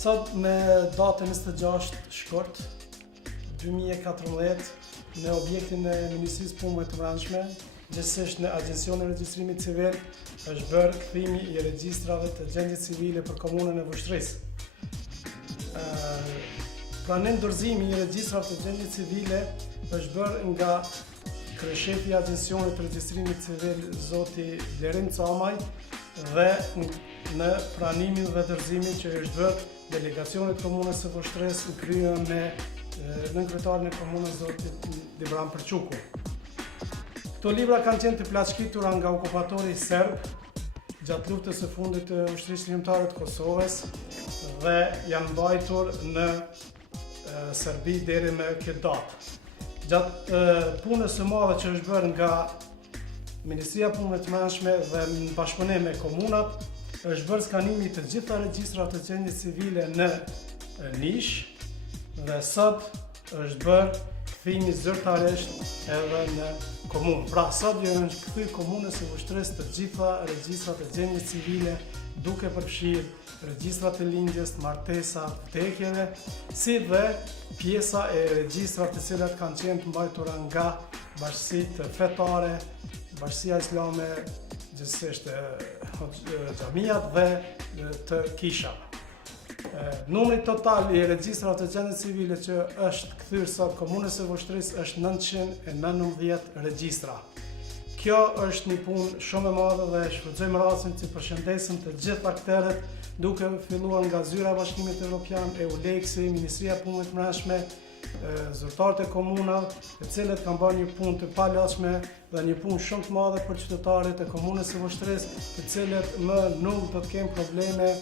Sot me datën 26 shkort 2014 në objektin e Ministrisë Punëve të Brendshme, gjithsesi në Agjencion e Regjistrimit Civil, është bërë kthimi i regjistrave të gjendjes civile për komunën e Vështrisë. Pranim dorëzimi i regjistrave të gjendjes civile është bërë nga kryeshefi i Agjencionit të Regjistrimit Civil, zoti Blerim Camaj, dhe në pranimin dhe dorëzimin që është bërë delegacionit komunës së Vështrisë kryer me nënkryetarin e komunës zotit Dibran Përçuku. Këto libra kanë qenë të plaçkitura nga okupatori serb gjatë luftës së fundit të ushtrisë ligjëmtare të Kosovës dhe janë mbajtur në Serbi deri më këtë datë. Gjatë punës së madhe që është bërë nga Ministria e Punëve të Brendshme dhe në bashkëpunim me komunat, është bërë skanimi të gjitha regjistrave të gjendjes civile në Nish dhe sot është bërë kthimi zyrtarisht edhe në komunë. Pra sot janë kthyr komunës së Vështrisë të gjitha regjistrat e gjendjes civile, duke përfshirë regjistrat e lindjes, martesa, vdekjeve, si dhe pjesa e regjistrave të cilat kanë qenë të mbajtura nga bashkësitë fetare, Bashkësia Islame, gjithsesi xhamiat dhe të kishave. Numri total i regjistrave të gjendjes civile që është kthyer sot komunës së Vështrisë është 919 regjistra. Kjo është një punë shumë e madhe dhe shfrytëzojmë rastin që përshëndesim të gjithë aktorët, duke filluar nga Zyra e Bashkimit Evropian, EULEX-i, Ministria e Punëve të Brendshme, zyrtarët e komunave, të cilët kanë bërë një punë të palashme dhe një punë shumë të madhe për qytetarët e komunës së Vështrisë, të cilët më nuk do të kenë probleme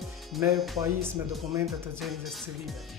me pajisje me dokumentet e gjendjes civile.